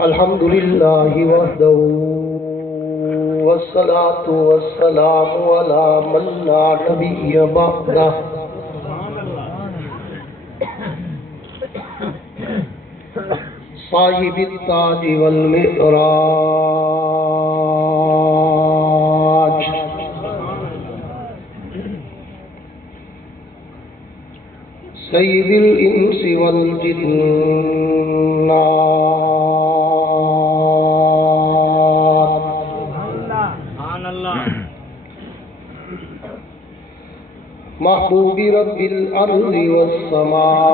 الحمد لله وحده والصلاة والسلام على من لا نبي بعده صاحب التاج والمعراج سيد الإنس والجنات محبوب رب الأرض والسماوات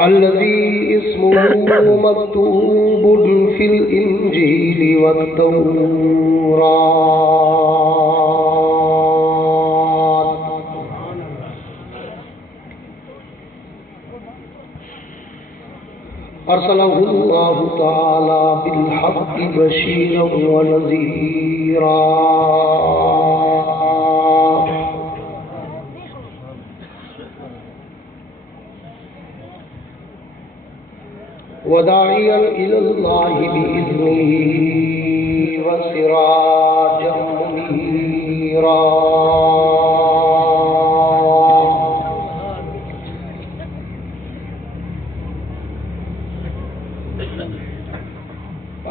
الذي اسمه مكتوب في الإنجيل والتوراة أرسله الله تعالى بالحق بشيرا ونذيرا وداعيا إلى الله بإذنه وسراجا منيرا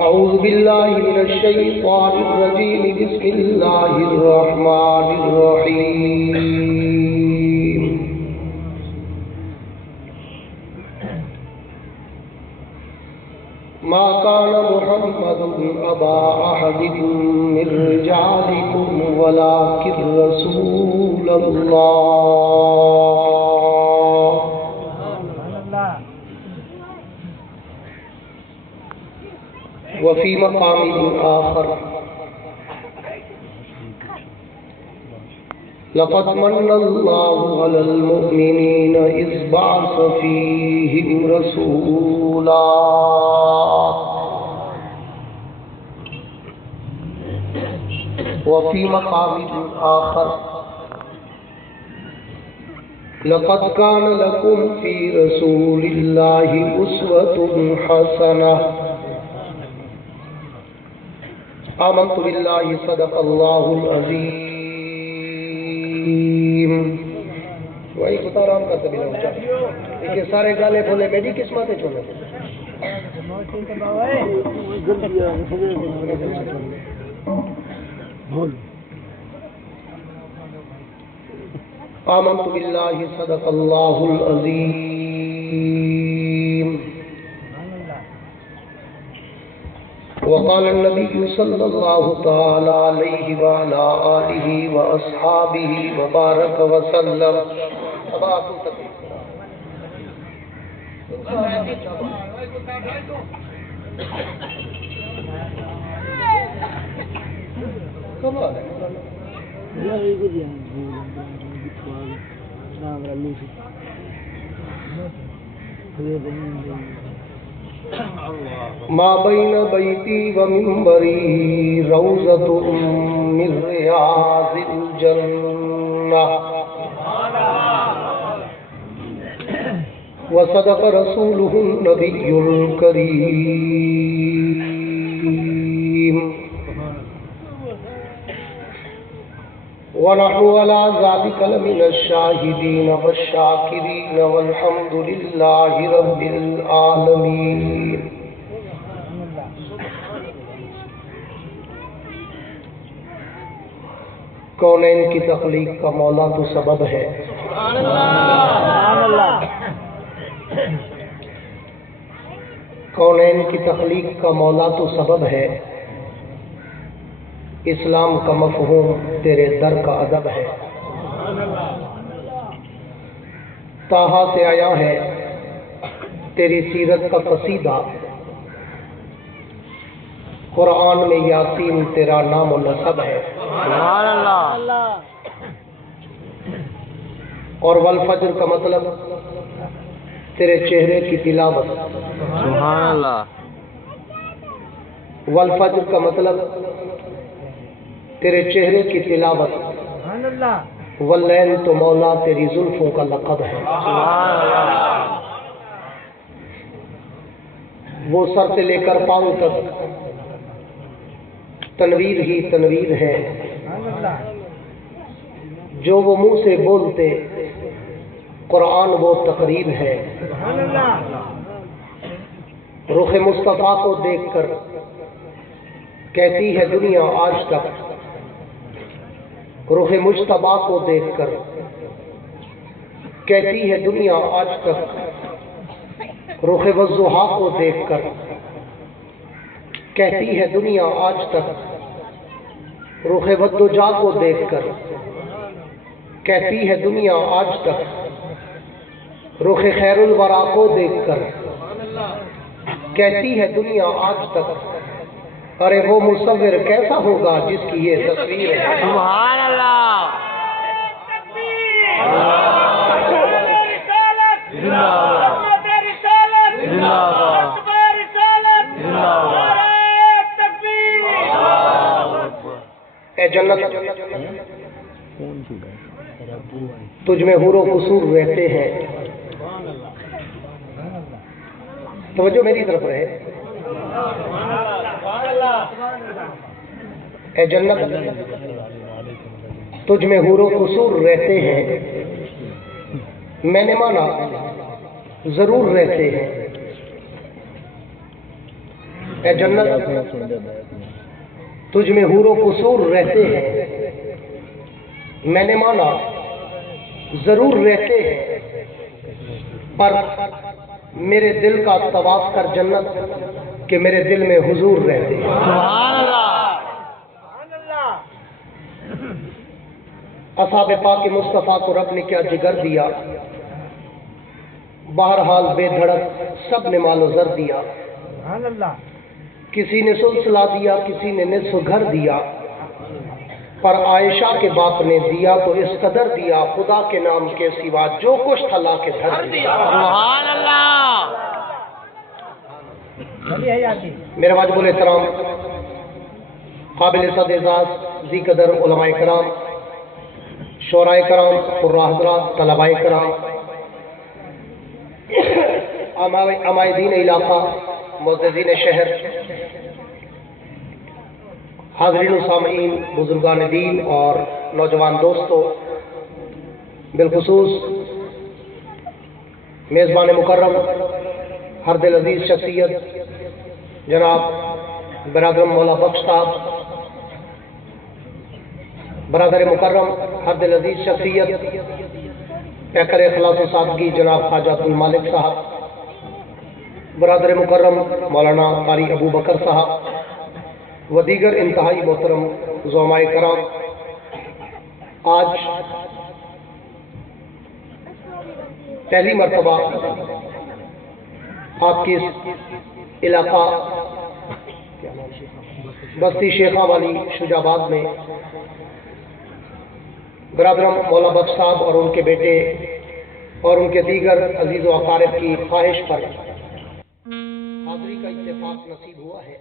أعوذ بالله من الشيطان الرجيم بسم الله الرحمن الرحيم ما كان محمد أبا أحد من رجالكم ولكن رسول الله وفي مقام آخر لقد من الله على المؤمنين إذ بعث فيهم رسولا وفي مقام آخر لقد كان لكم في رسول الله أسوة حسنة آمنت بالله صدق الله العظيم وہی خدا رام کا سبیل اونچا یہ سارے گالے بھولے میری قسمت ہے چھوڑے آمنت بالله صدق الله العظيم وقال النبي صلى الله تعالى عليه وعلى آله وأصحابه وبارك وسلم ما بين بيتي ومنبري روضة من رياض الجنة وصدق رسوله النبي الكريم ونحن على ذلك لمن الشاهدين والشاكرين والحمد لله رب العالمين کونین کی تخلیق کا مولا تو سبب ہے کونین کی تخلیق کا مولا تو سبب ہے اسلام کا مفہوم تیرے در کا ادب ہے طٰہٰ سے آیا ہے تیری سیرت کا قصیدہ قرآن میں یاسین تیرا نام و نسب ہے اور والفجر کا مطلب تیرے چہرے کی تلاوت سبحان اللہ والفجر کا مطلب تیرے چہرے کی تلاوت، واللیل تو مولا تیری زلفوں کا لقب ہے۔ وہ سر سے لے کر پاؤں تک تنویر ہی تنویر ہے، جو وہ منہ سے بولتے قرآن وہ تقریر ہے۔ رخ مصطفیٰ کو دیکھ کر کہتی ہے دنیا آج تک، رخ مجتبیٰ کو دیکھ کر کہتی ہے دنیا آج تک، رخ والضحیٰ کو دیکھ کر کہتی ہے دنیا آج تک، رخ والدجیٰ کو دیکھ کر کہتی ہے دنیا آج تک، رخ خیر الورا کو دیکھ کر کہتی ہے دنیا آج تک، ارے وہ مصور کیسا ہوگا جس کی یہ تصویر ہے۔ سبحان اللہ۔ اے جنت تجھ میں حور و قصور رہتے ہیں، توجہ میری طرف رہے۔ اے جنت تجھ میں حور و قصور رہتے ہیں، میں نے مانا ضرور رہتے ہیں۔ اے جنت تجھ میں حور و قصور رہتے ہیں، میں نے مانا ضرور رہتے ہیں، پر میرے دل کا طواف کر جنت کہ میرے دل میں حضور رہتے ہیں۔ سبحان اللہ۔ اصحاب پاک مصطفیٰ کو رب نے کیا جگر دیا، بہرحال بے دھڑک سب نے مال و زر دیا، کسی نے سلسلہ دیا، کسی نے نصف گھر دیا، پر عائشہ کے باپ نے دیا تو اس قدر دیا، خدا کے نام کے سوا جو کچھ تھا لا کے دھر دیا۔ سبحان اللہ۔ میرے واجب الاحترام قابل صد اعزاز ذی قدر علماء کرام، شعراء کرام، قراء حضرات، طلباء کرام، عمائدین علاقہ، معززین شہر، حاضرین و سامعین، بزرگان دین اور نوجوان دوستو، بالخصوص میزبان مکرم، ہر دل عزیز شخصیت جناب برادر مولا بخش صاحب، برادر مکرم ہر دل عزیز شخصیت پیکر اخلاص و سادگی جناب خواجہ عبد المالک صاحب، برادر مکرم مولانا قاری ابو بکر صاحب و دیگر انتہائی محترم زعماء کرام، آج پہلی مرتبہ آپ کے اس علاقہ بستی شیخا والی شجاع آباد میں برادرم مولا بخش صاحب اور ان کے بیٹے اور ان کے دیگر عزیز و اقارب کی خواہش پر حاضری کا اتفاق نصیب ہوا ہے۔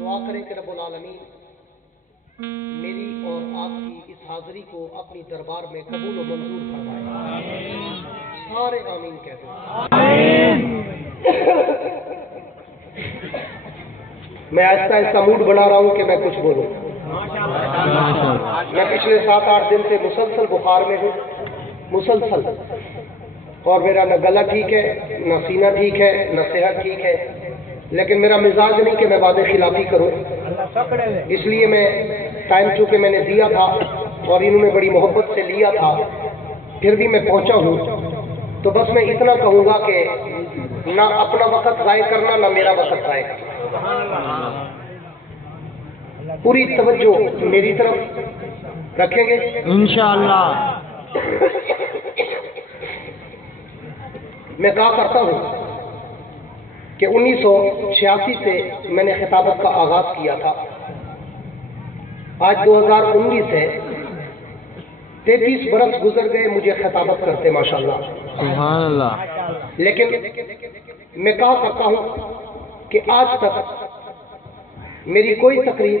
دعا کریں کہ رب العالمین میری اور آپ کی اس حاضری کو اپنی دربار میں قبول و منظور فرمائے۔ سارے آمین کہتے ہیں۔ میں آہستہ آہستہ موڈ بنا رہا ہوں کہ میں کچھ بولوں۔ میں پچھلے 7-8 دن سے مسلسل بخار میں ہوں، مسلسل، اور میرا نہ گلا ٹھیک ہے، نہ سینہ ٹھیک ہے، نہ صحت ٹھیک ہے، لیکن میرا مزاج نہیں کہ میں وعدے خلافی کروں، اس لیے میں ٹائم چونکہ میں نے دیا تھا اور انہوں نے بڑی محبت سے لیا تھا، پھر بھی میں پہنچا ہوں، تو بس میں اتنا کہوں گا کہ نہ اپنا وقت ضائع کرنا، نہ میرا وقت ضائع کرنا، پوری توجہ میری طرف رکھیں گے انشاءاللہ۔ میں کہا کرتا ہوں کہ 1986 سے میں نے خطابت کا آغاز کیا تھا، آج 2019 ہے، 33 برس گزر گئے مجھے خطابت کرتے ماشاءاللہ، سبحان اللہ۔ لیکن میں کہا کرتا ہوں کہ آج تک میری کوئی تقریر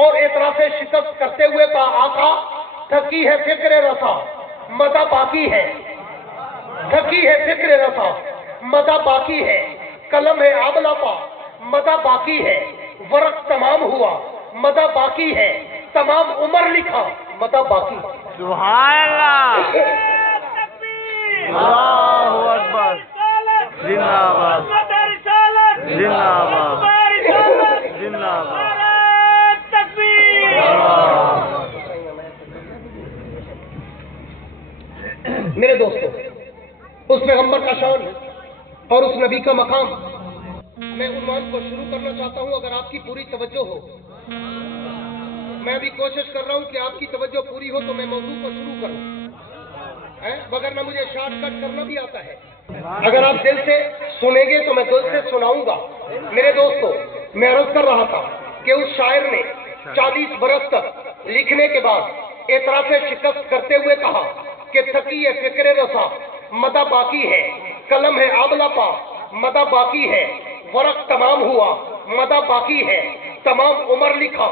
اور اعتراف شکست کرتے ہوئے کہا آقا تھکی ہے فکر رسا مدہ باقی ہے، تھکی ہے فکر رسا مدہ باقی ہے، قلم ہے آبلا پا مدہ باقی ہے، ورق تمام ہوا مدہ باقی ہے، تمام عمر لکھا مدہ باقی ہے۔ سبحان اللہ، اللہ اکبر، زندہ باد، زندہ باد، زندہ باد۔ میرے دوستوں، اس پیغمبر کا شان اور اس نبی کا مقام، میں عنوان کو شروع کرنا چاہتا ہوں اگر آپ کی پوری توجہ ہو۔ میں بھی کوشش کر رہا ہوں کہ آپ کی توجہ پوری ہو تو میں موضوع کو شروع کروں، وگرنہ مجھے شارٹ کٹ کرنا بھی آتا ہے۔ اگر آپ دل سے سنیں گے تو میں دل سے سناؤں گا۔ میرے دوستوں، میں عرض کر رہا تھا کہ اس شاعر نے 40 برس تک لکھنے کے بعد اعتراف شکست کرتے ہوئے کہا کہ تھکی ہے فکر رسا مدہ باقی ہے، قلم ہے آبلا پا مدہ باقی ہے، ورق تمام ہوا مدہ باقی ہے، تمام عمر لکھا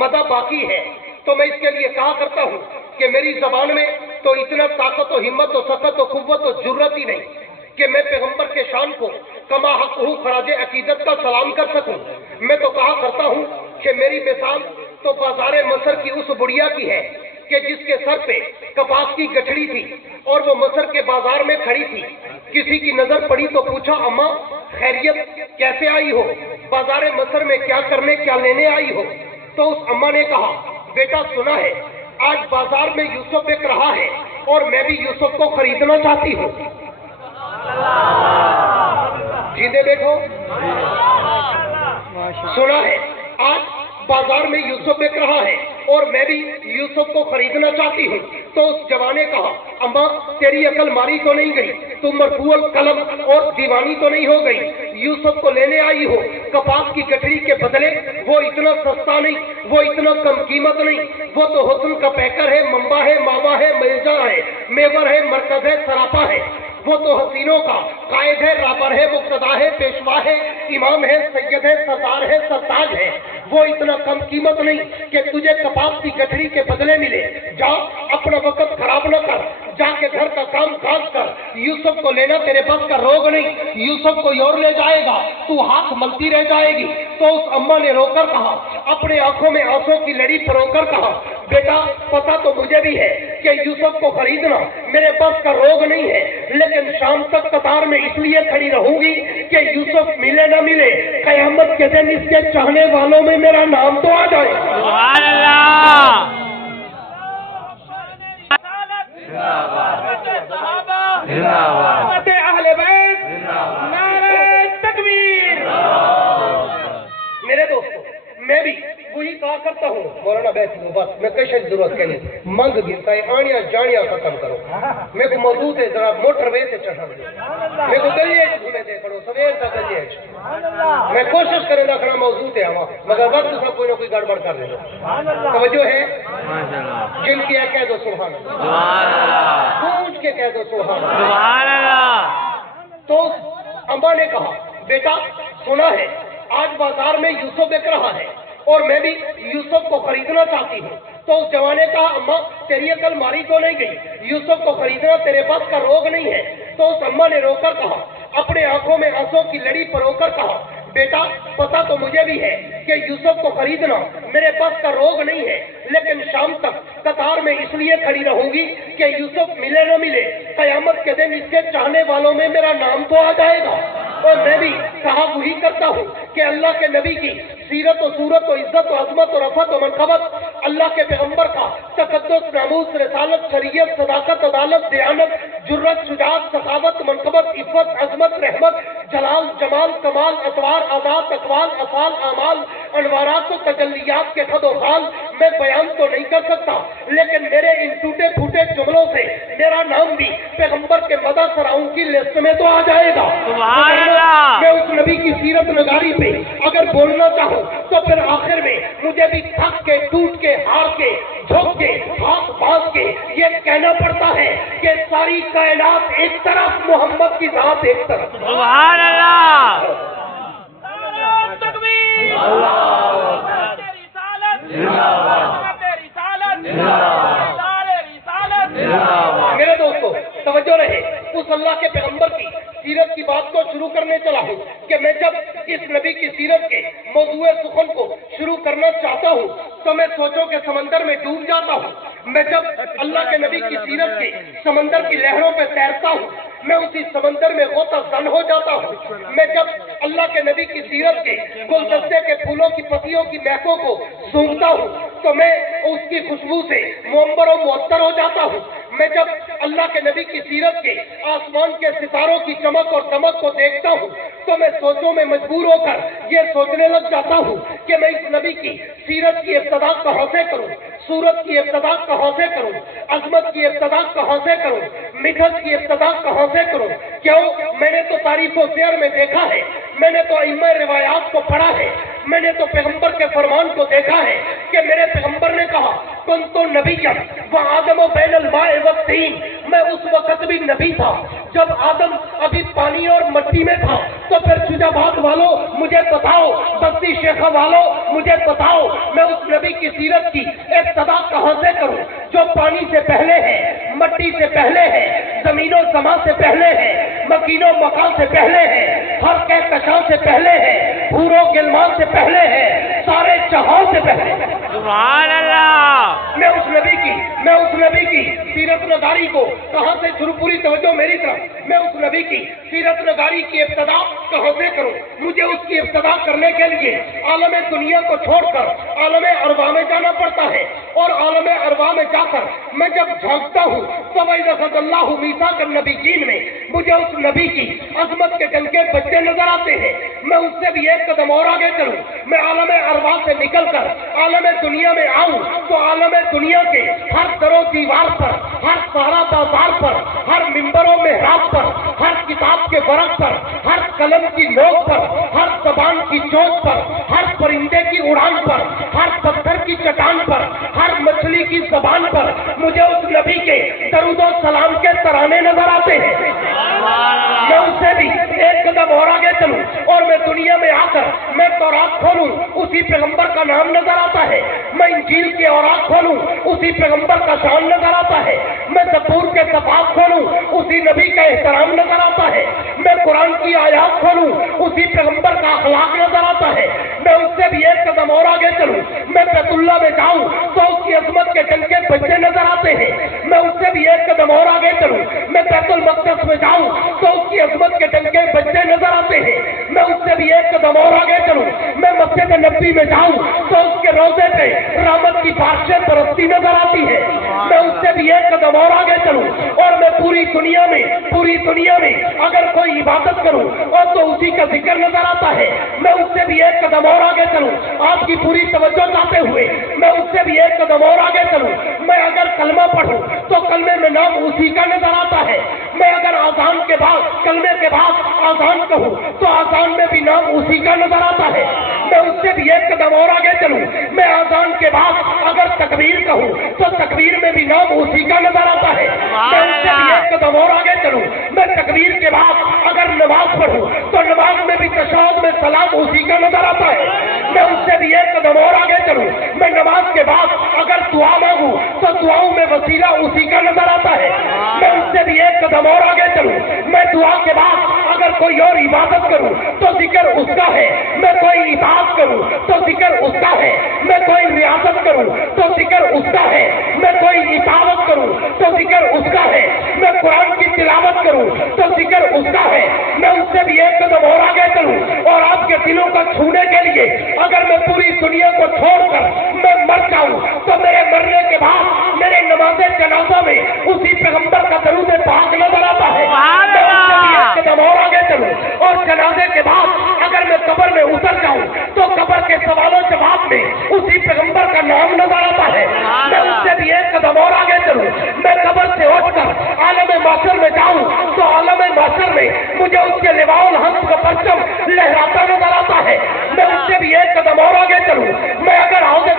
مدہ باقی ہے۔ تو میں اس کے لیے کہا کرتا ہوں کہ میری زبان میں تو اتنا طاقت و ہمت و سخت و قوت و جرت ہی نہیں کہ میں پیغمبر کے شان کو کما حق ہوں خراج عقیدت کا سلام کر سکوں۔ میں تو کہا کرتا ہوں کہ میری مثال تو بازار مصر کی اس بڑیا کی ہے کہ جس کے سر پہ کپاس کی گٹھڑی تھی اور وہ مصر کے بازار میں کھڑی تھی۔ کسی کی نظر پڑی تو پوچھا اماں خیریت کیسے آئی ہو، بازار مصر میں کیا کرنے کیا لینے آئی ہو؟ تو اس اماں نے کہا بیٹا سنا ہے آج بازار میں یوسف بک رہا ہے اور میں بھی یوسف کو خریدنا چاہتی ہوں۔ جیتے بیٹھو، سنا ہے آج بازار میں یوسف بک رہا ہے اور میں بھی یوسف کو خریدنا چاہتی ہوں۔ تو اس جوان نے کہا اماں تیری عقل ماری تو نہیں گئی، تم مرفوع القلم اور دیوانی تو نہیں ہو گئی، یوسف کو لینے آئی ہو کپاس کی گٹھڑی کے بدلے، وہ اتنا سستا نہیں، وہ اتنا کم قیمت نہیں، وہ تو حسن کا پیکر ہے، منبع ہے، ماوا ہے، ملجا ہے، میور ہے، مرکز ہے، سراپا ہے، وہ تو حسینوں کا قائد ہے، رابر ہے، مقتدا ہے، پیشوا ہے، امام ہے، سید ہے، سردار ہے، سرتاج ہے، وہ اتنا کم قیمت نہیں کہ تجھے کپاس کی گٹھڑی کے بدلے ملے۔ جا اپنا وقت خراب نہ کر، جا کے گھر کا کام کاج کر، یوسف کو لینا تیرے بس کا روگ نہیں، یوسف کو اور لے جائے گا تو ہاتھ ملتی رہ جائے گی۔ تو اس اماں نے رو کر کہا، اپنے آنکھوں میں آنسوں کی لڑی پرو کر کہا بیٹا پتا تو مجھے بھی ہے کہ یوسف کو خریدنا میرے بس کا روگ نہیں ہے، لیکن شام تک قطار میں اس لیے کھڑی رہوں گی کہ یوسف ملے نہ ملے قیامت کے دن اس کے چاہنے والوں میں میرا نام تو آ جائے۔ سبحان اللہ، اہل بیت نعرہ تکبیر۔ میرے دوستو میں بھی وہی کہا کرتا ہوں مولانا بیٹھ لو بس میں کشش ضرورت کے نہیں منگ گرتا ہے آنیاں جانیاں ختم کرو، میں کو موجود ہے ذرا موٹر وے سے چڑھا دے، میں کو گلیے گھومے دے پڑو سویر کا گلیے، میں کوشش کرے دا کھڑا موجود ہے ہوا مگر وقت سب کوئی نہ کوئی گڑبڑ کر دے دو۔ توجہ ہے جن کی ہے کہہ دو سبحان اللہ، پوچھ کے کہہ دو سبحان اللہ، سبحان اللہ۔ تو اماں نے کہا بیٹا سنا ہے آج بازار میں یوسف بک رہا ہے اور میں بھی یوسف کو خریدنا چاہتی ہوں۔ تو اس جوان نے کہا اماں تیری عقل ماری تو نہیں گئی، یوسف کو خریدنا تیرے پاس کا روگ نہیں ہے۔ تو اس اماں نے رو کر کہا، اپنے آنکھوں میں آنسوں کی لڑی پرو کر کہا بیٹا پتا تو مجھے بھی ہے کہ یوسف کو خریدنا میرے پاس کا روگ نہیں ہے، لیکن شام تک قطار میں اس لیے کھڑی رہوں گی کہ یوسف ملے نہ ملے قیامت کے دن اس کے چاہنے والوں میں میرا نام تو آ جائے گا۔ اور میں بھی کہا وہی کرتا ہوں کہ اللہ کے نبی کی سیرت و صورت و عزت و عظمت و رفعت و منقبت، اللہ کے پیغمبر کا تقدس ناموس رسالت شریعت صداقت عدالت دیانت جرت شجاعت سخاوت منقبت عفت عظمت رحمت جلال جمال کمال اطوار آداب اقوال افعال اعمال انوارات و تجلیات کے خد و خال میں بیان تو نہیں کر سکتا، لیکن میرے ان ٹوٹے پھوٹے جملوں سے میرا نام بھی پیغمبر کے مدح سراؤں کی لسٹ میں تو آ جائے گا۔ سبحان اللہ۔ میں اس نبی کی سیرت نگاری پہ اگر بولنا چاہوں تو پھر آخر میں مجھے بھی تھک کے ٹوٹ کے ہار کے جھک کے ہاتھ باندھ کے یہ کہنا پڑتا ہے کہ ساری کائنات ایک طرف محمد کی ذات ایک طرف۔ سبحان اللہ، میرے دوستو توجہ رہے، اس اللہ کے پیغمبر کی سیرت کی بات کو شروع کرنے چلا ہوں کہ میں جب اس نبی کی سیرت کے موضوع سخن کو شروع کرنا چاہتا ہوں تو میں سوچوں کے سمندر میں ڈوب جاتا ہوں۔ میں جب اللہ کے نبی کی سیرت کے سمندر کی لہروں پہ تیرتا ہوں میں اسی سمندر میں غوطہ زن ہو جاتا ہوں۔ میں جب اللہ کے نبی کی سیرت کے گلدستے کے پھولوں کی پتیوں کی مہکوں کو سونگھتا ہوں تو میں اس کی خوشبو سے معمر و معطر ہو جاتا ہوں۔ میں جب اللہ کے نبی کی سیرت کے آسمان کے ستاروں کی چمک اور دمک کو دیکھتا ہوں تو میں سوچوں میں مجبور ہو کر یہ سوچنے لگ جاتا ہوں کہ میں اس نبی کی سیرت کی ابتدا کہاں سے کروں، صورت کی ابتدا کہاں سے کروں، عظمت کی ابتدا کہاں سے کروں، مٹھت کی ابتدا کہاں سے کروں۔ کیوں؟ میں نے تو تاریخ و سیر میں دیکھا ہے، میں نے تو ائمہ روایات کو پڑھا ہے، میں نے تو پیغمبر کے فرمان کو دیکھا ہے کہ میرے پیغمبر نے کہا کنت نبیا وآدم بین الماء والطین، میں اس وقت بھی نبی تھا جب آدم ابھی پانی اور مٹی میں تھا۔ تو پھر شجاباد والوں مجھے بتاؤ، بستی شیخہ والوں مجھے بتاؤ، میں اس نبی کی سیرت کی ابتدا کہاں سے کروں جو پانی سے پہلے ہے، مٹی سے پہلے ہے، زمین و زمان سے پہلے ہے، مکین و مکان سے پہلے ہے، ہر کہکشاں سے پہلے ہے، حور و غلمان سے پہلے ہے، سارے جہاں سے پہلے ہے۔ سبحان اللہ۔ میں اس نبی کی سیرت نگاری کو کہاں سے شروع، پوری توجہ میری طرف، میں اس نبی کی سیرت نگاری کی ابتدا کہاں سے کروں؟ مجھے اس کی ابتدا کرنے کے لیے عالم دنیا کو چھوڑ کر عالم ارواح میں جانا پڑتا ہے، اور عالم ارواح میں جا کر میں جب جھانکتا ہوں تو وَإِذَا أَخَذَ اللَّهُ مِيثَاقَ النَّبِيِّينَ میں مجھے اس نبی کی عظمت کے ڈنکے بجتے نظر آتے ہیں۔ میں اس سے بھی ایک قدم اور آگے چلوں، میں عالم ارواح سے نکل کر عالم دنیا میں آؤں تو عالم دنیا کے ہر در و دیوار پر، ہر سہارا بازار پر، ہر ممبر و محراب پر، ہر کتاب کے ورق پر، ہر قلم کی نوک پر، ہر زبان کی چوک پر، ہر پرندے کی اڑان پر، ہر پتھر کی چٹان پر، ہر مچھلی کی زبان پر مجھے اس نبی کے درود و سلام کے ترانے نظر آتے ہیں۔ میں اس سے بھی ایک قدم اور آگے چلوں اور میں دنیا میں آ کر میں تورات کھولوں، اسی پیغمبر کا نام نظر آتا ہے۔ میں انجیل کے اوراق کھولوں، اسی پیغمبر کا شان نظر آتا ہے۔ میں زبور کے صفحات کھولوں، اسی نبی کا احترام نظر آتا ہے۔ میں قرآن کی آیات کھولوں، اسی پیغمبر کا اخلاق نظر آتا ہے۔ میں اس سے بھی ایک قدم اور آگے چلوں، میں بیت اللہ میں جاؤں تو اس کی عظمت کے ڈنکے بجتے نظر آتے ہیں۔ میں اس سے بھی ایک قدم اور آگے چلوں، میں بیت المقدس میں جاؤں تو اس کی عظمت کے ڈنکے بجتے نظر آتے ہیں۔ میں اس سے بھی ایک قدم اور آگے چلوں، میں مسجد نبوی میں جاؤں تو اس کے روضے پہ رحمت کی بارشیں برستی نظر آتی ہے۔ میں اس سے بھی ایک قدم اور آگے چلوں اور میں پوری دنیا میں اگر کوئی عبادت کروں اور تو اسی کا ذکر نظر آتا ہے۔ میں اس سے بھی ایک قدم اور آگے چلوں، آپ کی پوری توجہ چاہتے ہوئے میں اس سے بھی ایک قدم اور آگے چلوں۔ میں اگر کلمہ پڑھوں تو کلمے میں نام اسی کا نظر آتا ہے۔ میں اگر آذان کے بعد کلمے کے بعد آذان کہوں تو آذان میں بھی نام اسی کا نظر آتا ہے۔ میں اس سے بھی ایک قدم اور آگے چلوں، میں آذان کے بعد اگر تکبیر کہوں تو تکبیر میں بھی نام اسی کا نظر آتا ہے۔ میں اس سے بھی ایک قدم اور آگے چلوں، میں تکبیر کے بعد اگر نماز پڑھوں تو نماز میں بھی تشہد میں سلام اسی کا نظر آتا ہے۔ میں اس سے بھی ایک قدم اور آگے چلوں، میں نماز کے بعد اگر دعا مانگوں تو دعاؤں میں وسیلہ اسی کا نظر آتا ہے۔ میں اس سے بھی ایک قدم اور آگے چلوں، میں دعا کے بعد اگر کوئی اور عبادت کروں تو ذکر اس کا ہے۔ میں کوئی عبادت کروں تو ذکر اس کا ہے۔ میں کوئی ریاضت کروں تو ذکر اس کا ہے۔ میں کوئی عبادت کروں تو ذکر اس کا ہے۔ میں قرآن کی تلاوت کروں تو ذکر اس کا ہے۔ میں اس سے بھی ایک قدم اور آگے چلوں اور آپ کے دلوں کو چھونے کے لیے اگر میں پوری دنیا کو چھوڑ کر میں مر جاؤں تو میرے مرنے کے بعد میرے نماز جنازہ میں اسی پیغمبر کا درود پاک نظر آتا ہے۔ میں اس سے بھی ایک قدم اور آگے چلوں اور جنازے کے بعد اگر میں قبر میں اتر جاؤں تو قبر کے سوال و جواب میں اسی پیغمبر کا نام نظر آتا ہے۔ میں اس سے بھی ایک قدم اور آگے چلوں، میں قبر سے اٹھ کر عالم محشر میں جاؤں تو عالم محشر میں مجھے اس کے لواء الحمد کا پرچم لہراتا نظر آتا ہے۔ میں اس سے بھی ایک قدم اور آگے چلوں، میں اگر حوض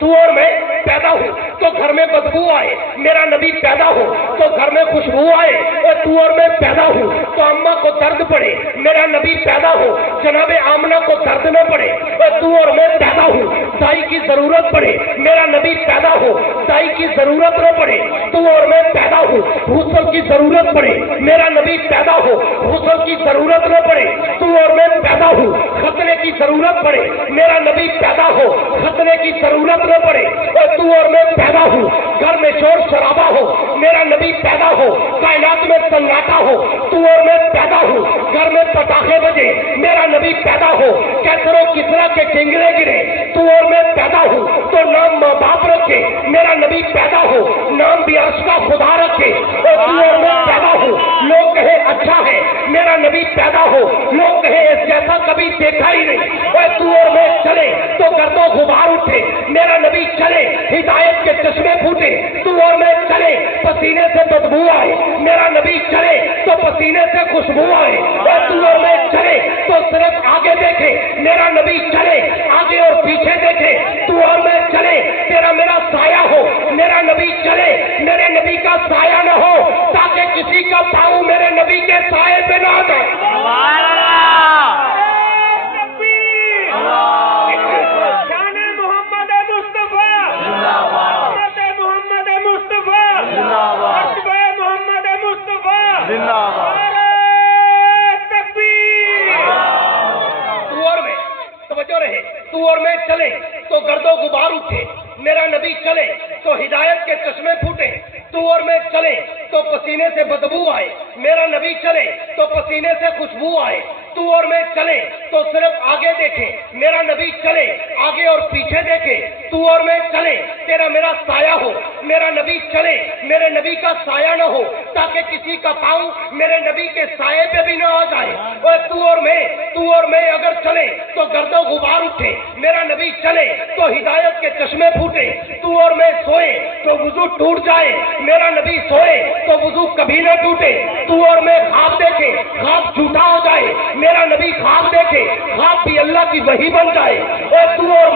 تو اور میں پیدا ہوں تو گھر میں بدبو آئے، میرا نبی پیدا ہو تو گھر میں خوشبو آئے، اور تو اور میں پیدا ہوں تو اماں کو درد پڑے، میرا نبی پیدا ہو جناب آمنہ کو درد نہ پڑے، اور تو اور میں پیدا ہوں دائی کی ضرورت پڑے، میرا نبی پیدا ہو دائی کی ضرورت نہ پڑے، تو اور میں پیدا ہوں غسل کی ضرورت پڑے، میرا نبی پیدا ہو غسل کی ضرورت نہ پڑے، تو اور میں پیدا ہوں ختنے کی ضرورت پڑے، میرا نبی پیدا ہو ختنے کی ضرورت نہ پڑے، اور تو اور میں پیدا ہوں گھر میں شور شرابہ ہو، میرا نبی پیدا ہو کائنات میں سناٹا ہو، تو اور میں پیدا ہوں گھر میں پٹاخے بجے، میرا نبی پیدا ہو کیسر و کسرا کے کنگرے گرے، تو اور میں پیدا ہوں تو نام ماں باپ رکھے، میرا نبی پیدا ہو نام بھی عرش کا خدا رکھے، اور تو اور میں پیدا ہوں لوگ کہے اچھا ہے، میرا نبی پیدا ہو لوگ کہے اس جیسا کبھی دیکھا ہی نہیں، اور تو اور میں چلے تو گرد و غبار اٹھے، میرا نبی چلے ہدایت کے چشمے پھوٹے، تو اور میں چلے پسینے سے بدبو آئے، میرا نبی چلے تو پسینے سے خوشبو آئے، اور تو اور میں چلے تو صرف آگے دیکھے، میرا نبی چلے آگے اور پیچھے دیکھے، تو اور میں چلے تیرا میرا سایہ ہو، میرا نبی چلے میرے نبی کا سایہ نہ ہو تاکہ کسی کا پاؤں میرے نبی کے سائے پہ نہ آ جائے۔ سبحان اللہ، تکبیر، شان محمد مصطفیٰ، حضرت محمد مصطفیٰ، اتباع محمد مصطفیٰ، نعرہ تکبیر۔ تو اور میں توجہ رہے، تو اور میں چلے تو گرد و غبار اٹھے، میرا نبی چلے تو ہدایت کے چشمے پھوٹے، تو اور میں چلے تو پسینے سے بدبو آئے، میرا نبی چلے تو پسینے سے خوشبو آئے، تو اور میں چلے تو صرف آگے دیکھے، میرا نبی چلے آگے اور پیچھے دیکھے، تو اور میں چلے تیرا میرا سایہ ہو، میرا نبی چلے میرے نبی کا سایہ نہ ہو تاکہ کسی کا پاؤں میرے نبی کے سائے پہ بھی نہ آ جائے، اور تو اور میں اگر چلے تو گرد و غبار اٹھے، میرا نبی چلے تو ہدایت کے چشمے پھوٹے، تو اور میں سوئے تو وضو ٹوٹ جائے، میرا نبی سوئے تو وضو کبھی نہ ٹوٹے، تو اور میں خواب دیکھے خواب جھوٹا ہو جائے، میرا نبی خواب دیکھے خواب بھی اللہ کی وحی بن جائے، اور تو اور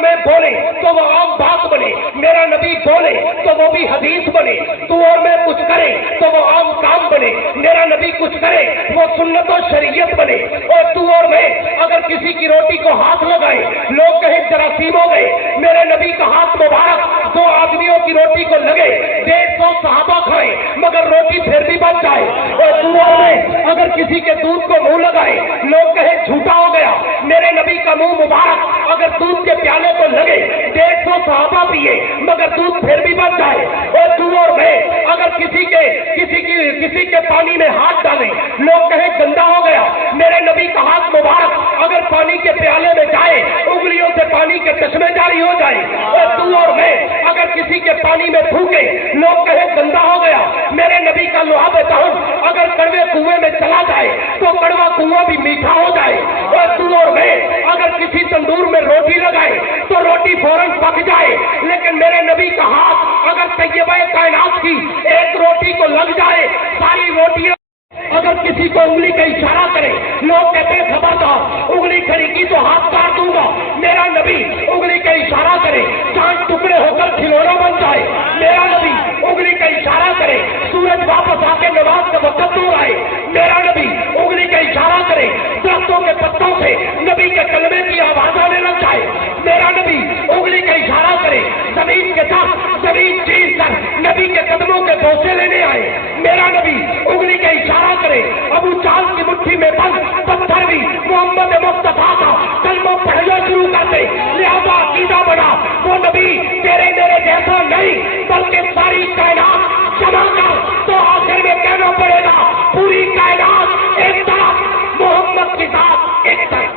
میں بولے تو وہ عام بات بنے، میرا نبی بولے تو وہ بھی حدیث بنے، تو اور میں کچھ کرے تو وہ عام کام بنے، میرا نبی کچھ کرے وہ سنت و شریعت بنے، اور تو اور میں اگر کسی کی روٹی کو ہاتھ لگائے لوگ کہیں جراثیم ہو گئے، میرے نبی کا ہاتھ مبارک دو آدمیوں کی روٹی کو لگے 150 صحابہ کھائے مگر روٹی پھر بھی بچ جائے، اور تو اور میں اگر کسی کے دودھ کو منہ لگائے لوگ کہیں جھوٹا ہو گیا، میرے نبی کا منہ مبارک اگر دودھ کے پیالے کو لگے 150 صحابہ پیے مگر دودھ پھر بھی بچ جائے، اور تو اور میں اگر کسی کے پانی میں ہاتھ ڈالیں لوگ کہیں گندا ہو گیا، میرے نبی کا ہاتھ مبارک اگر پانی کے پیالے میں جائے انگلیوں سے پانی کے چشمے جاری ہو جائے، اور تو اور میں اگر کسی کے پانی میں پھونکے لوگ کہیں گندا ہو گیا، میرے نبی کا لعاب طہور اگر کڑوے کنویں میں چلا جائے تو کڑوا کنواں بھی میٹھا ہو جائے، اور تو اور میں اگر کسی تندور میں روٹی لگائے تو روٹی فوراً پک جائے، لیکن میرے نبی کا ہاتھ اگر طیبہ کائنات کی ایک روٹی کو لگ جائے ساری روٹیاں، اگر کسی کو انگلی کا اشارہ کرے لوگ کہتے ہیں خبردار انگلی کھڑی کی تو ہاتھ کاٹ دوں گا، میرا نبی انگلی کا اشارہ کرے چاند ٹکڑے ہو کر کھلونا بن جائے، میرا نبی انگلی کا اشارہ کرے سورج واپس آ کے نماز کا وقت دور آئے، میرا نبی انگلی کا اشارہ کرے درختوں کے پتوں سے نبی کے کلمے کی آواز آنے لگ جائے، میرا نبی انگلی کا اشارہ کرے زمین کے ساتھ زمین چیر کر نبی کے قدموں کے بوسے لینے آئے، میرا نبی انگلی کا اشارہ کرے ابو جہل کی مٹھی میں بند پتھر بھی محمد مصطفیٰ کا کلمہ پڑھنا شروع کر دے، لہذا عقیدہ بنا وہ نبی تیرے میرے جیسا نہیں بلکہ ساری کائنات جمع کر تو آخر میں کہنا پڑے گا پوری کائنات ایک طرف محمد کی ذات ایک طرف۔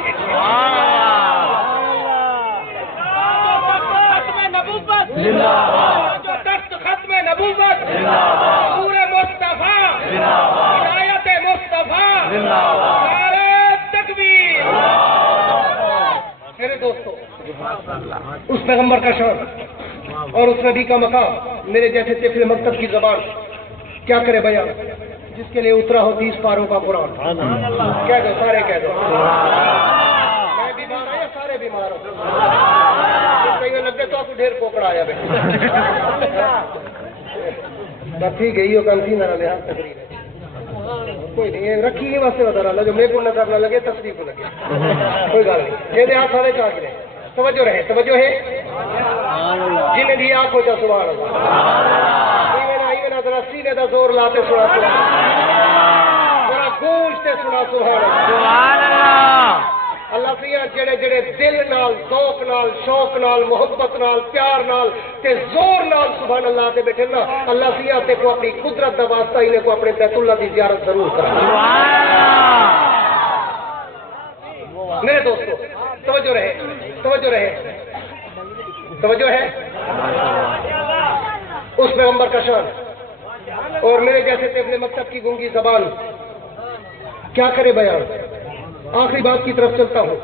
جو تخت ختم نبوت نور مصطفیٰ ہدایت مصطفیٰ نعرہ تکبیر۔ میرے دوستو اس پیغمبر کا شان اور اس نبی کا مقام میرے جیسے طفل مکتب کی زبان کیا کرے بیان، جس کے لیے اترا ہو 30 پاروں کا قرآن، کہہ دو سارے کہہ دو، میں بیمار ہوں یا سارے بیمار ہوں، لگتے تو کو ڈھیر کوکڑا آیا بے ٹھیک ہے یہ کنسی نہ لے تقریر ہے کوئی نہیں رکھی ہے واسطے بتا رہا جو میرے کو نظر نہ لگے تصدیق کو لگے کوئی گل نہیں یہ ہاتھ سارے چاہ رہے توجہ رہے توجہ ہے جنہیں دی آنکھ ہو جا سبحان اللہ ایونا ذرا سینے دا زور لاتے سنا ذرا گونجتے سنا سبحان اللہ اللہ سیاں جڑے جڑے دل نال ذوق نال شوق نال محبت نال پیار نال تے زور نال سبحان اللہ تے بیٹھے نا اللہ سیاں تے کو اپنی قدرت دا واسطہ انہیں کو اپنے بیت اللہ دی زیارت ضرور کرا میرے دوستو توجہ رہے توجہ ہے اس پیغمبر کا شان اور میرے جیسے طفل مکتب کی گونگی زبان کیا کرے بیان آخری بات کی طرف چلتا ہوں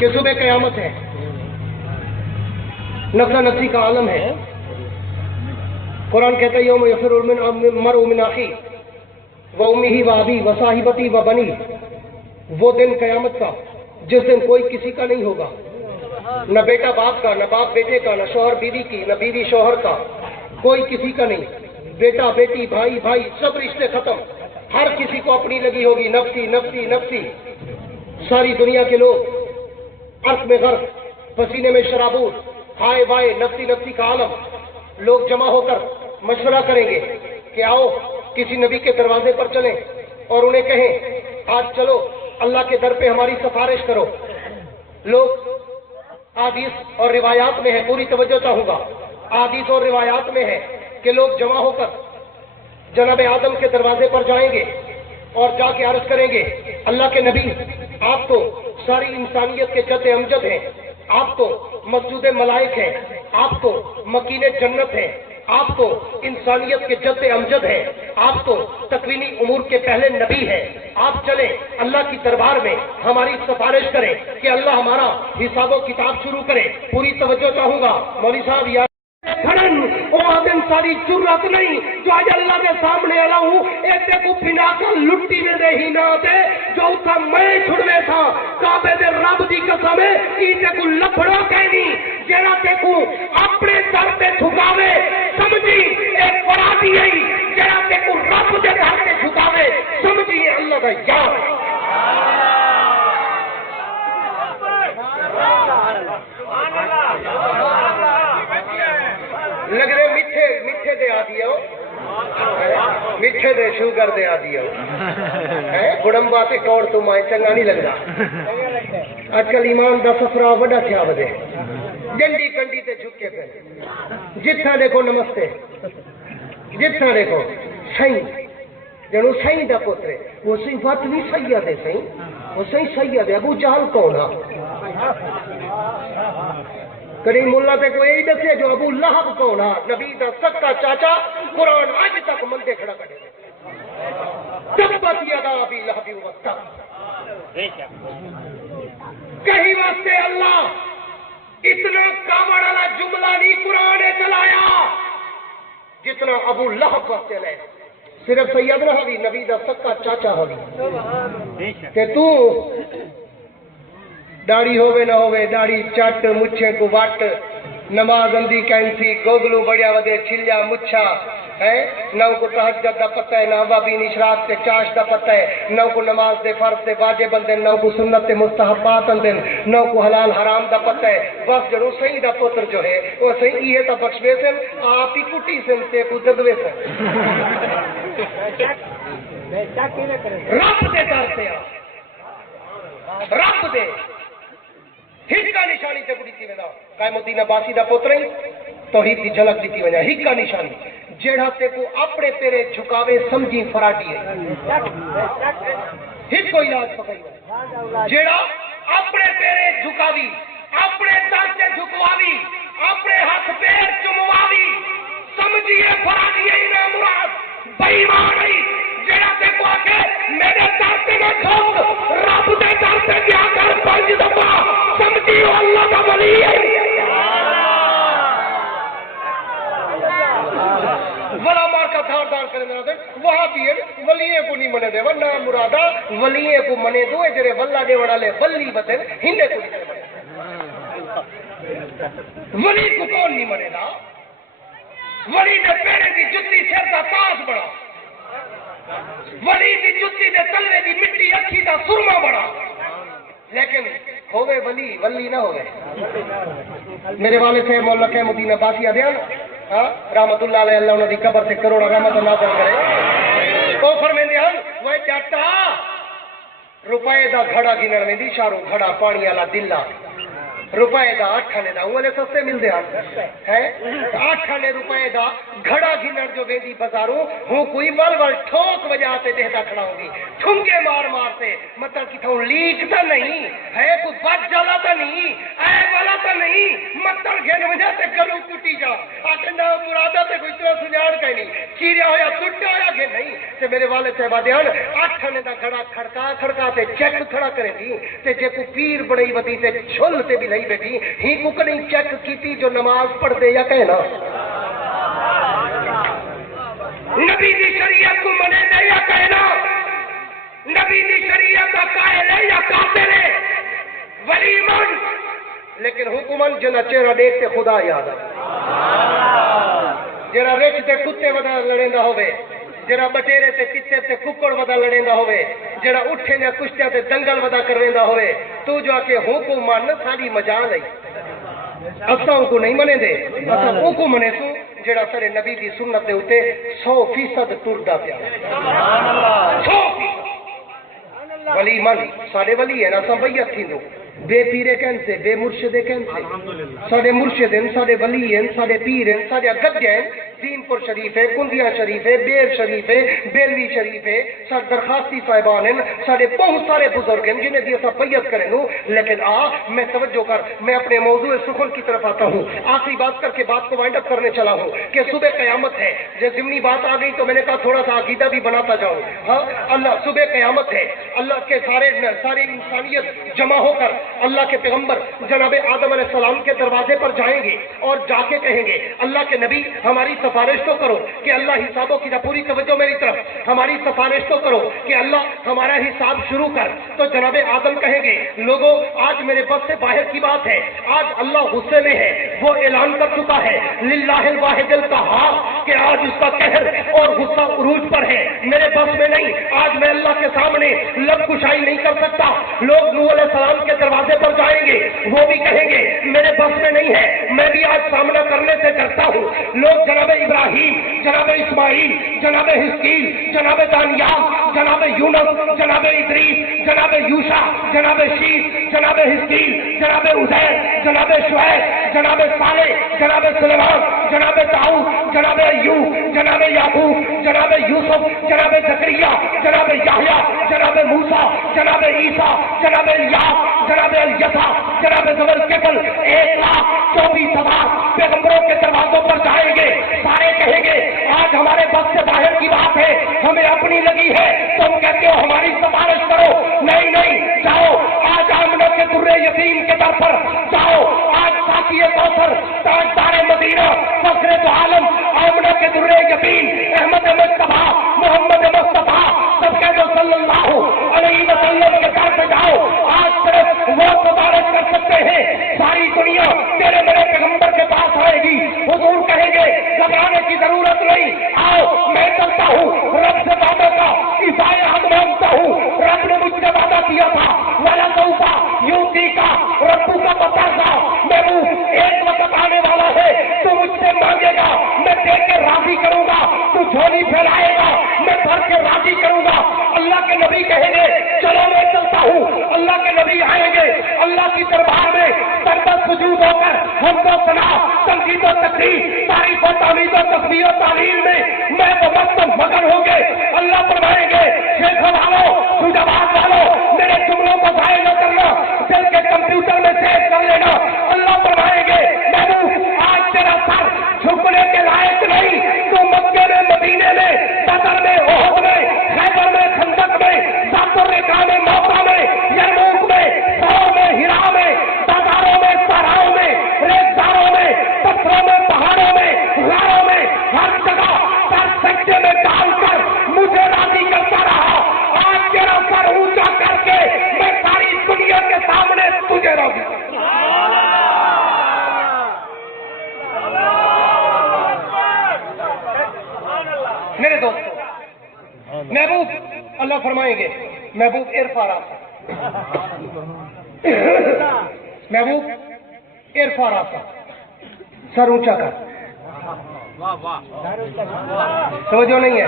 کہ صبح قیامت ہے نفسا نفسی کا عالم ہے قرآن کہتا ہے یوم یفر المرء من اخیہ وامہ وابیہ وصاحبتہ وبنیہ وہ دن قیامت کا جس دن کوئی کسی کا نہیں ہوگا نہ بیٹا باپ کا نہ باپ بیٹے کا نہ شوہر بیوی کی نہ بیوی شوہر کا کوئی کسی کا نہیں بیٹا بیٹی بھائی بھائی سب رشتے ختم ہر کسی کو اپنی لگی ہوگی نفسی نفسی نفسی ساری دنیا کے لوگ عرق میں غرق پسینے میں شرابور ہائے وائے نفسی نفسی کا عالم لوگ جمع ہو کر مشورہ کریں گے کہ آؤ کسی نبی کے دروازے پر چلیں اور انہیں کہیں آج چلو اللہ کے در پہ ہماری سفارش کرو لوگ حدیث اور روایات میں ہے پوری توجہ چاہوں گا حدیث اور روایات میں ہے کہ لوگ جمع ہو کر جناب آدم کے دروازے پر جائیں گے اور جا کے عرض کریں گے اللہ کے نبی آپ تو ساری انسانیت کے جد امجد ہیں آپ تو مسجود ملائک ہیں آپ تو مکین جنت ہیں آپ تو انسانیت کے جد امجد ہیں آپ تو تکوینی امور کے پہلے نبی ہیں آپ چلیں اللہ کی دربار میں ہماری سفارش کریں کہ اللہ ہمارا حساب و کتاب شروع کرے پوری توجہ چاہوں گا مولوی صاحب یار ساری ضرورت نہیں جو آج اللہ کے سامنے آ رہا ہوں ایسے کو بنا کر لٹی میں دے ہی نہ دے جو اتھا میں چھڑنے تھا کعبے دے رب دی قسم ہے ایسے کو لپڑا کہنی جیڑا تے کو اپنے در پہ جھکاوے سمجھی ایک فرادی ہے جیڑا تے کو رب دے در پہ جھکاوے سمجھی اللہ کا یار لگ رہے میٹھے میٹھے دے آ دیا میٹھے دے شوگر دے آ دیا گڑمبا تے کوڑ تو مائیں چنگا نہیں لگتا آج کل ایمان دا سفرا وڈا تھیا ودے جنڈی کنڈی تے جھکے پہ جتھا دیکھو نمستے جتھا دیکھو سائیں جنو سائیں دا پوترے وہ سائیں بات نہیں سیدہ دے سائیں وہ سائیں سیدہ دے ابو جہل کون ہے کریم اللہ تے کوئی یہی دسے جو ابو لہب کون ہے نبی دا سکا چاچا قرآن آج تک مندے کھڑا کرے تبت یدا ابی لہب و تب کہیں واسطے اللہ اتنا کامڑ والا جملہ نہیں قرآن نے چلایا جتنا ابو لہب واسطے لے صرف سیدنا ہوئی نبی دا سکا چاچا ہوئی کہ تو داڑھی ہوئے نہ ہوئے داڑھی چٹ مچھے کو وٹ نماز اندی کینسی گوگلو بڑیا ودے چھلیا مچھا ہے نہ کو تہجد دا پتہ ہے نہ بابین اشراق تے چاش دا پتہ ہے نہ کو نماز دے فرض تے واجب اندے نہ کو سنت تے مستحبات اندے نہ کو حلال حرام دا پتہ ہے بس جڑو صحیح دا پتر جو ہے وہ صحیح یہ تا بخشوے سن آپ ہی کٹی سن تے کو ددوے سن رب دے در تے رب دے ہک کا نشانی تے دیتی وینا قائم الدین عباسی دا پوتر ہی توحید دی جھلک دیتی وینا ہک کا نشانی جیڑا تے کو اپنے تیرے جھکاوے سمجھی فراڈی ہے ہک کو علاج پکائی جیڑا اپنے تیرے جھکاوی اپنے در سے جھکواوی اپنے ہاتھ پیر چمواوی سمجھیے فرادی ہے نا مراد بے ایمان ہے جیڑا تے کو آکے میرے در سے نہ جھوک رب دے در سے کیا کر 5 دفعہ سمجھی اللہ کا ولی ہے ولا مار کا دھار دار کرے میرا دے وہاں بھی ہے ولیے کو نہیں منے دے ورنہ مرادا ولیے کو منے دو جڑے ولا دے وڑا لے ولی بتن ہندے کو نہیں ولی کو کون نہیں منے گا؟ ولی نے پیڑے دی جتی سر دا تاج بڑا، ولی دی جتی دے تلے دی مٹی اکھی دا سرما بڑا، لیکن ہوئے ولی ولی نہ ہوئے۔ میرے والد سے مولا کے مدینہ باسی آدھیان رحمت اللہ علیہ، اللہ انہوں دی قبر سے کروڑا رحمت نازل کرے۔ تو فرمیندے ہن وہ جاٹا روپے دا گھڑا گنن میں دی شارو گھڑا پانی والا دلا روپے دا 8 آنے دا والے سستے ملتے ہیں 8 آنے روپے دا گھڑا گھنر جو ویندی بازاروں ہوں کوئی ول ٹھوک وجاتے دیتا کھڑا ہوگی ٹھنگے مار مارتے مطلب کہ تھا لیک تا نہیں ہے کوئی بچ جالا تا نہیں اے والا تا نہیں مطلب گھن وجاتے گلو کٹی جا آتے نا مرادہ تے کوئی تو سنیار کہیں نہیں چیریا ہویا ٹوٹا ہویا کہ نہیں تے میرے والے صاحبہ دیان 8 آنے دا گھڑا کھڑکا تے چیک کھڑا کریں دی تے جے کو پیر بڑی وتی تے جھل تے بھی بیٹھی ہی ککنی چیک کیتی جو نماز پڑھ دے یا کہنا نبی دی شریعت کو منے دے یا کہنا نبی دی شریعت کا قائل ہے یا کافر ہے ولی من لیکن حکومت جنا چہرہ دیکھتے خدا یاد جنا ریچ تے کتے ودا لڑیندا ہوئے جڑا بٹیرے تے چتے تے ککڑ ودا لڑیندا ہوئے جڑا اٹھے نے کشتیاں تے دنگل ودا کرویندا ہوئے تو جو کہ حکومت ساری مجال ہے اساں کو نہیں منے دے اساں او کو منے سو جڑا سارے نبی دی سنت دے اوتے 100% ٹردا پیا سبحان اللہ 100% ولی من ساڈے ولی ہے نا اساں بیعت تھیندو بے پیرے کہن سے بے مرشدے کہن سے ساڈے مرشد ہیں ساڈے ولی ہیں ساڈے پیر ہیں ساڈے گدے ہیں دین پور شریف ہے کندیا شریف ہے بیر شریف ہے بیلوی شریف ہے سارے درخواستی صاحبان ہیں سارے بہت سارے بزرگ ہیں جنہیں بھی ایسا بیعت کریں لوں لیکن میں توجہ کر میں اپنے موضوع سخن کی طرف آتا ہوں آخری بات کر کے بات کو وائنڈ اپ کرنے چلا ہوں کہ صبح قیامت ہے جب ضمنی بات آ گئی تو میں نے کہا تھوڑا سا عقیدہ بھی بناتا جاؤں ہاں اللہ صبح قیامت ہے اللہ کے ساری انسانیت جمع ہو کر اللہ کے پیغمبر جناب آدم علیہ السلام کے دروازے پر جائیں گے اور جا کے کہیں گے اللہ کے نبی ہماری سفارش تو کرو کہ اللہ حسابوں کی پوری توجہ میری طرف ہماری سفارش تو کرو کہ اللہ ہمارا حساب شروع کر تو جناب آدم کہیں گے لوگوں آج میرے بس سے باہر کی بات ہے آج اللہ غصے میں ہے وہ اعلان کر چکا ہے للہ الواحد القہار کہ آج اس کا قہر اور غصہ عروج پر ہے میرے بس میں نہیں آج میں اللہ کے سامنے لب کشائی نہیں کر سکتا لوگ نوح علیہ السلام کے دروازے پر جائیں گے وہ بھی کہیں گے میرے بس میں نہیں ہے میں بھی آج سامنا کرنے سے ڈرتا ہوں لوگ جناب ابراہیم جناب اسماعیل جناب حزقیل جناب دانیال جناب یونس جناب ادریس جناب یوشع جناب شیس جناب حزقیل جناب عزیر جناب شعیب جناب صالح جناب سلیمان جناب داؤد جناب ایوب جناب یعقوب جناب یوسف جناب زکریا جناب یحییٰ جناب موسیٰ جناب عیسیٰ جناب الیاس جناب الیسع جناب زبرکفل 1,24,000 پیغمبروں کے دروازوں پر جائیں گے سارے کہیں گے آج ہمارے بس سے باہر کی بات ہے ہمیں اپنی لگی ہے تم کہتے ہو ہماری سفارش کرو نہیں جاؤ آج آمنہ کے در یتیم کے در پر جاؤ آج ساقی کوثر تاجدار مدینہ فخر دو عالم آمنہ کے در یتیم احمد مصطفیٰ محمد مصطفیٰ سب کہہ دو صلی اللہ علیہ وسلم کے گھر پہ جاؤ آج صرف وہ سفارش کر سکتے ہیں ساری دنیا تیرے میرے پیغمبر کے پاس آئے گی حضور کہیں گے گھبرانے کی ضرورت نہیں آؤ میں چلتا ہوں رب سے وعدہ کا عیسائی حق مانگتا ہوں رب نے مجھ سے وعدہ کیا تھا والا توفا یوتی کا ربو کا پتا تھا محبوب ایک وقت آنے والا ہے تو مجھ سے مانگے گا میں دے کے راضی کروں گا تو جھولی پھیلائے گا میں بھر کے راضی کروں گا اللہ کے نبی کہیں گے چلو میں چلتا ہوں اللہ کے نبی آئیں گے اللہ کی دربار میں سربت سجود ہو کر ہم کو سنا تنقید و تقریر تعریف و تعمید و تصویر و تعلیم میں تو مست مگن ہوں گے اللہ فرمائیں گے شیخ والوں سجاوات والوں میرے جملوں کو ضائع نہ کرنا دل کے کمپیوٹر میں سیو کر لینا اللہ فرمائیں گے محبوب آج تیرا سر جھکنے کے لائق نہیں تو مکے میں مدینے میں بدر میں احد میں خیبر میں خندق میں ذات الرقاع میں موقع میں یرموک میں سروں میں ہرا میں بازاروں میں صحراؤں میں ریگزاروں میں پتھروں میں پہاڑوں میں غاروں میں ہر جگہ سر سجدے میں ڈال کر مجھے راضی کرتا رہا آج تیرا سر اونچا کر کے میں ساری دنیا کے سامنے تجھے راضی اللہ فرمائیں گے محبوب ارفع راسک، محبوب ارفع راسک، سر اونچا کر. توجہ نہیں ہے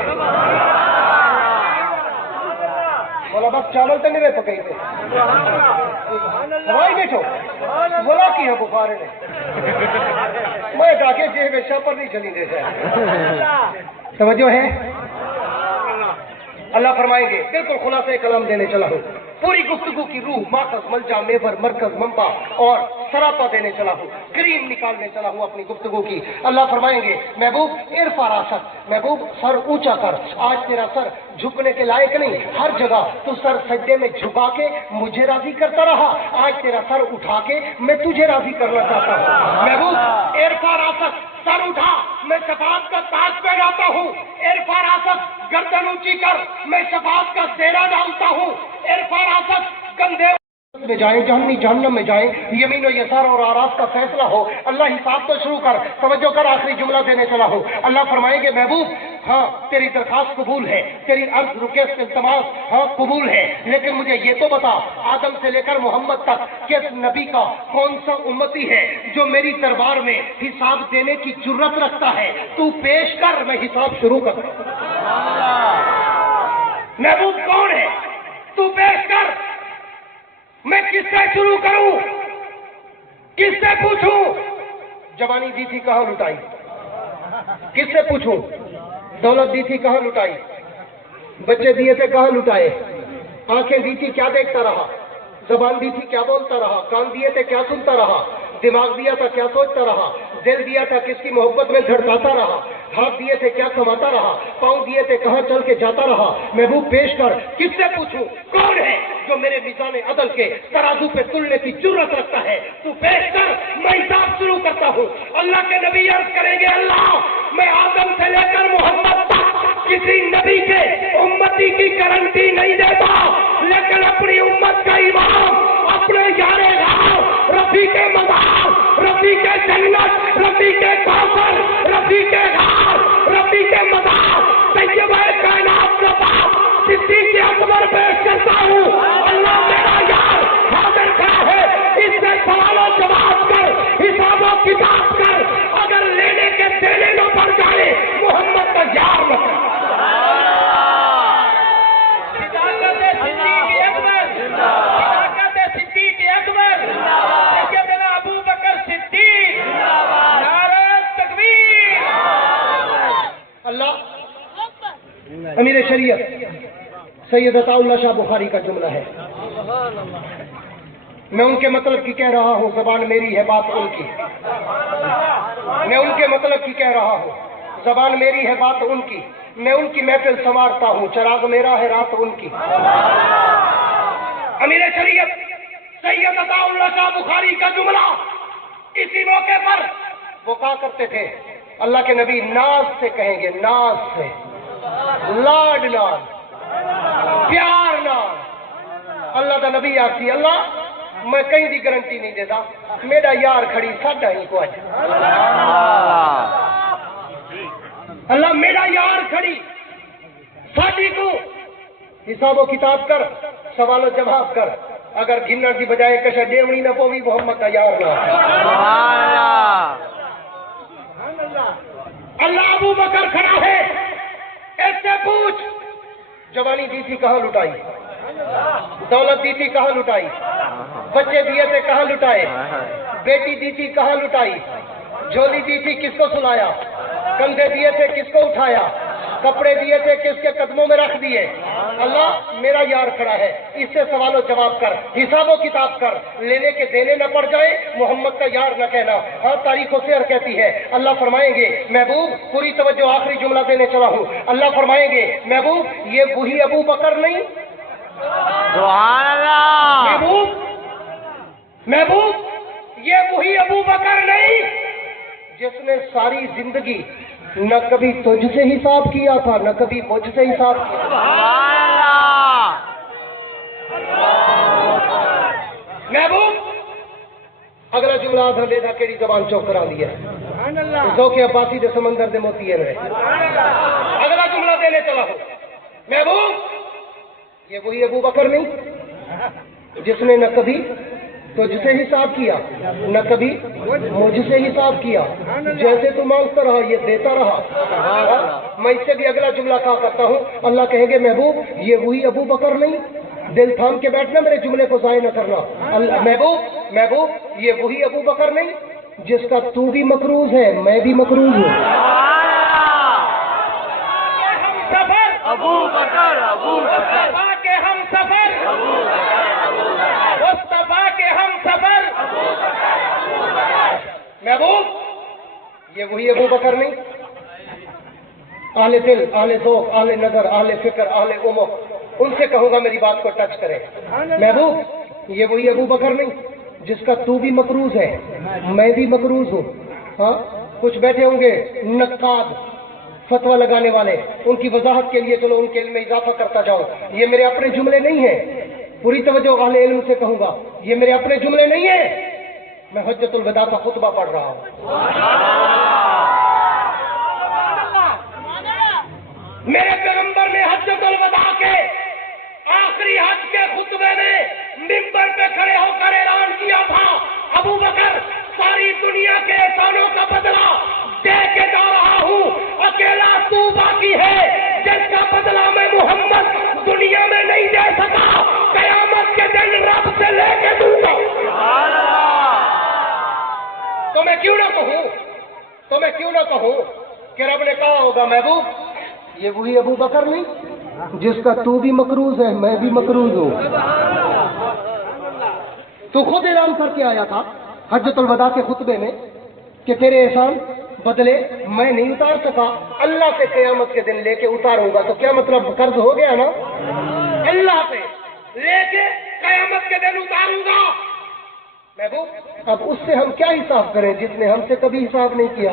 بولا بس چاول تو نہیں رہے پکئی تھے ہوائی بیٹھو بولا کی ہے بخارے نے میں جا کے جیب میں شاپ پر نہیں چلی دے جائے. توجہ ہے. اللہ فرمائیں گے بالکل خلاصہ کلام دینے چلا ہوں، پوری گفتگو کی روح ماخذ ملجا محور مرکز منبع اور سراپا دینے چلا ہوں، کریم نکالنے چلا ہوں اپنی گفتگو کی. اللہ فرمائیں گے محبوب ارفع راسک، محبوب سر اونچا کر. آج تیرا سر جھکنے کے لائق نہیں، ہر جگہ تو سر سجدے میں جھکا کے مجھے راضی کرتا رہا، آج تیرا سر اٹھا کے میں تجھے راضی کرنا چاہتا ہوں. محبوب ارفع راسک، سر اٹھا میں شفاعت کا تاج پہناتا ہوں. ارفع راسک، گردن اونچی کر میں شفاعت کا زیرہ ڈالتا ہوں. ارفع راسک، کندھے میں جائیں جہنم میں جائیں، یمین و یسار اور آراف کا فیصلہ ہو. اللہ حساب تو شروع کر. توجہ کر، آخری جملہ دینے چلا ہوں. اللہ فرمائیں گے محبوب ہاں تیری درخواست قبول ہے، تیری عرض رکوست التماس ہاں قبول ہے، لیکن مجھے یہ تو بتا آدم سے لے کر محمد تک کس نبی کا کون سا امتی ہے جو میری دربار میں حساب دینے کی جرت رکھتا ہے؟ تو پیش کر، میں حساب شروع کر. محبوب کون ہے؟ تو پیش کر. میں کس سے شروع کروں، کس سے پوچھوں؟ جوانی دی تھی کہاں لٹائی، کس سے پوچھوں؟ دولت دی تھی کہاں لٹائی، بچے دیے تھے کہاں لٹائے، آنکھیں دی تھی کیا دیکھتا رہا، زبان دی تھی کیا بولتا رہا، کان دیے تھے کیا سنتا رہا، دماغ دیا تھا کیا سوچتا رہا، دل دیا تھا کس کی محبت میں دھڑکاتا رہا، ہاتھ دیے تھے کیا کماتا رہا، پاؤں دیے تھے کہاں چل کے جاتا رہا. محبوب پیش کر. کس سے پوچھوں؟ کون ہے جو میرے میزان عدل کے ترازو پہ تلنے کی جرت رکھتا ہے؟ تو پیش کر، میں حساب شروع کرتا ہوں. اللہ کے نبی عرض کریں گے اللہ میں آدم سے لے کر محمد تک کسی نبی کے امتی کی گارنٹی نہیں دیتا، لیکن اپنی امت کا امام اپنے یار راہ رفیق مدار رفیق جنت رفیق کوثر رفیق غار رفیق مدار طیبہ کائنات کے پاس صدیق اکبر پیش کرتا ہوں. اللہ میرا یار حاضر کھڑا ہے، اس سے سوال و جواب کر، حساب و کتاب کر. اگر لینے کے دینے نہ پڑ جائے محمد کا یار نہ کر. امیر شریعت سید عطا اللہ شاہ بخاری کا جملہ ہے، میں ان کے مطلب کی کہہ رہا ہوں، زبان میری ہے بات ان کی. میں ان کے مطلب کی کہہ رہا ہوں، زبان میری ہے بات ان کی. میں ان کی محفل سنوارتا ہوں، چراغ میرا ہے رات ان کی. امیر شریعت سید عطا اللہ شاہ بخاری کا جملہ اسی موقع پر وہ کہا کرتے تھے اللہ کے نبی ناز سے کہیں گے، ناز سے، لاڈ نال، پیار نال. اللہ کا نبی آخسی اللہ میں کہیں دی گارنٹی نہیں دیتا، میرا یار کھڑی ساڈا ہی کو اج. اللہ میرا یار کھڑی ساڈی کو. حساب و کتاب کر، سوال و جواب کر. اگر گنن کی بجائے کشا ڈیونی نہ پوی محمد کا یار نہ. اللہ ابو بکر کھڑا ہے، اس سے پوچھ جوانی دی تھی کہاں لٹائی، دولت دی تھی کہاں لٹائی، بچے دیے تھے کہاں لٹائے، بیٹی دی تھی کہاں لٹائی، جھولی دی تھی کس کو سلایا، کندھے دیے تھے کس کو اٹھایا، کپڑے دیے تھے کس کے قدموں میں رکھ دیے. اللہ میرا یار کھڑا ہے، اس سے سوال و جواب کر، حساب و کتاب کر. لینے کے دینے نہ پڑ جائے محمد کا یار نہ کہنا. ہر تاریخ و سیر کہتی ہے. اللہ فرمائیں گے محبوب پوری توجہ، آخری جملہ دینے چلا ہوں. اللہ فرمائیں گے محبوب یہ وہی ابو بکر نہیں، سبحان اللہ، محبوب یہ وہی ابو بکر نہیں جس نے ساری زندگی نہ کبھی تجھ سے حساب کیا تھا نہ کبھی مجھ سے حساب کیا. سبحان اللہ. محبوب اگلا جملہ آدھا لے تھا کیڑی زبان چوک کرا لیا ذوق عباسی دے سمندر دے موتی رہے. اگلا جملہ دینے چلا ہو محبوب یہ وہی ابو بکر نہیں جس نے نہ کبھی تجھ سے حساب کیا نہ کبھی مجھ سے حساب کیا، جیسے تو مانگتا رہا یہ دیتا رہا۔ میں اس سے بھی اگلا جملہ کہا کرتا ہوں، اللہ کہیں گے محبوب یہ وہی ابو بکر نہیں، دل تھام کے بیٹھنا، میرے جملے کو ضائع نہ کرنا۔ اللہ محبوب یہ وہی ابو بکر نہیں جس کا تو بھی مقروض ہے میں بھی مقروض ہوں۔ ابو بکر مصطفیٰ کے ہم سفر، مصطفیٰ کے ہم سفر۔ محبوب یہ وہی ابو بکر نہیں، اہل دل، اہل ذوق، اہل نظر، اہل فکر، اہل عمر، ان سے کہوں گا میری بات کو ٹچ کرے۔ محبوب یہ وہی ابو بکر نہیں جس کا تو بھی مقروض ہے میں بھی مقروض ہوں۔ ہاں کچھ بیٹھے ہوں گے نقاد فتویٰ لگانے والے، ان کی وضاحت کے لیے چلو ان کے علم میں اضافہ کرتا جاؤں، یہ میرے اپنے جملے نہیں ہیں، پوری توجہ اہل علم سے کہوں گا، یہ میرے اپنے جملے نہیں ہیں، میں حجت الوداع کا خطبہ پڑھ رہا ہوں۔ میرے پیغمبر نے حجت الوداع کے آخری حج کے خطبے میں ممبر پہ کھڑے ہو کر اعلان کیا تھا، ابو بکر ساری دنیا کے احسانوں کا بدلہ دے کے جا رہا ہوں، اکیلا تو باقی ہے جس کا بدلہ میں محمد دنیا میں نہیں دے سکا، قیامت کے دن رب سے لے کے دوں گا۔ تو میں کیوں نہ کہوں کہ رب نے کہا ہوگا محبوب یہ وہی ابو بکر نہیں جس کا تو بھی مقروض ہے میں بھی مقروض ہوں۔ تو خود اعلان کر کے آیا تھا حجت الوداع کے خطبے میں کہ تیرے احسان بدلے میں نہیں اتار سکا، اللہ سے قیامت کے دن لے کے اتاروں گا، تو کیا مطلب قرض ہو گیا نا؟ اللہ سے لے کے قیامت کے دن اتاروں گا۔ محبوب اب اس سے ہم کیا حساب کریں جس نے ہم سے کبھی حساب نہیں کیا؟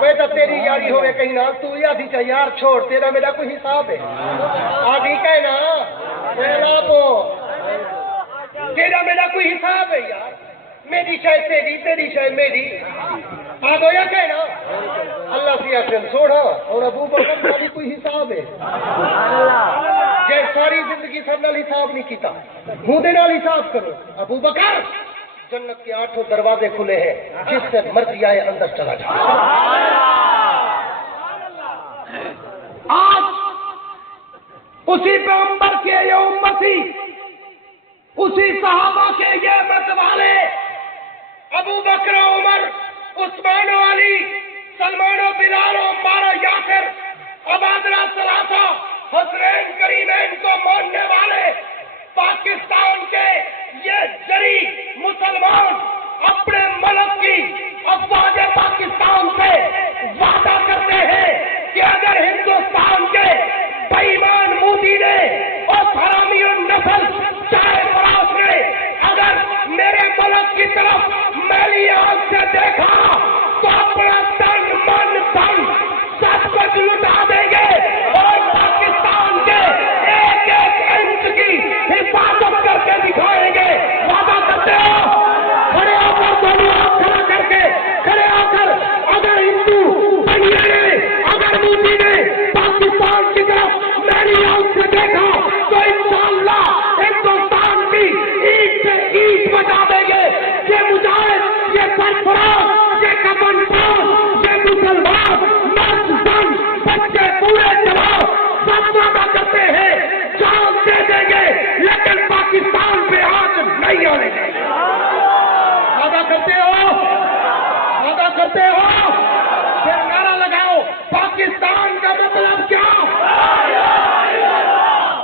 ویسا تیری یاری ہوئے کہیں نہ تو یادی چاہ یار چھوڑ، تیرا میرا کوئی حساب ہے آدھی کہنا تیرا میرا کوئی حساب ہے یار، میری شاید تیری تیری شاید میری آدھو یا کہنا اللہ سے اکرم چھوڑا، اور ابو بکر کا بھی کوئی حساب ہے جی ساری زندگی سب نال حساب نہیں کیتا ہوں دے نال حساب کرو۔ ابو بکر جنت کے 8 دروازے کھلے ہیں، جس سے مرضی آئے اندر چلا جائے۔ آج اسی پیغمبر کے یہ امتی، اسی صحابہ کے یہ مت والے ابو بکر و عمر، عثمان و علی، سلمان و بلال و عمار و یاسر، عبادلہ ثلاثہ، حسنین کریمین کو ماننے والے پاکستان کے یہ جری مسلمان اپنے ملک کی افواج پاکستان سے وعدہ کرتے ہیں کہ اگر ہندوستان کے بے ایمان مودی نے اور حرامی النسل چائے فراز نے اگر میرے ملک کی طرف میری آنکھ سے دیکھا تو اپنا تن من دھن سب کچھ لٹا دیں گے اور پاکستان کے ایک ایک انچ کی حفاظت کر کے دکھائیں گے۔ وعدہ کرتے ہو؟ کھڑے ہو کر دونوں ہاتھ کھڑا کر کے کھڑے ہو کر اگر ہندو بنیا نے اگر مودی نے پاکستان کی طرف میری آنکھ سے دیکھا تو انشاءاللہ ہندوستان کی اینٹ سے اینٹ بچا دیں گے۔ یہ مجاہد، یہ سرفراز، یہ کمن پاس، یہ مسلمان مرد زن بچے پورے جواب سب وعدہ کرتے ہیں جان دے دیں گے لیکن پاکستان پہ آنچ نہیں آنے دیں گے۔ وعدہ کرتے ہو؟ وعدہ کرتے ہو؟ پھر نعرہ لگاؤ، پاکستان کا مطلب کیا؟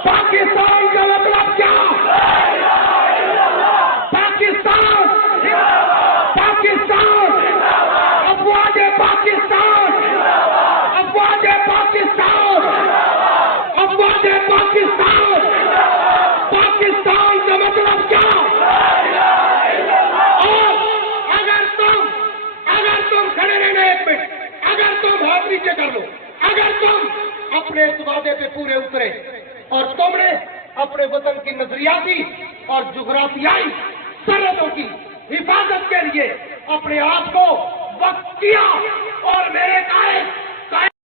پاکستان کا مطلب کیا؟ پاکستان، پاکستان، افواج پاکستان، افواج پاکستان، افواج پاکستان، پاکستان کا مطلب کیا؟ اور اگر تم کھڑے رہنا ایک منٹ، اگر تم ہاتھ نیچے کر لو، اگر تم اپنے اس وعدے پہ پورے اترے اور تم نے اپنے وطن کی نظریاتی اور جغرافیائی سرحدوں کی حفاظت کے لیے اپنے آپ کو وقف کیا اور میرے قائد